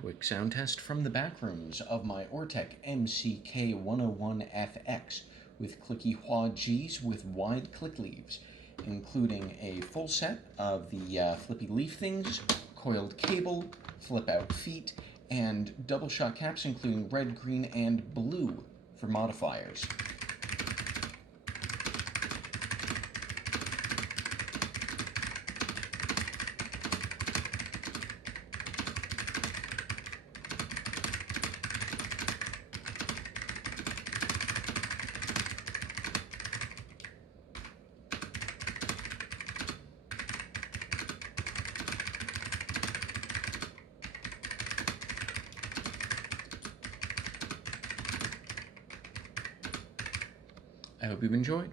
Quick sound test from the back rooms of my Ortek MCK-101FX with clicky Hua Jies with wide click leaves, including a full set of the flippy leaf things, coiled cable, flip-out feet, and double shot caps including red, green, and blue for modifiers. I hope you've enjoyed.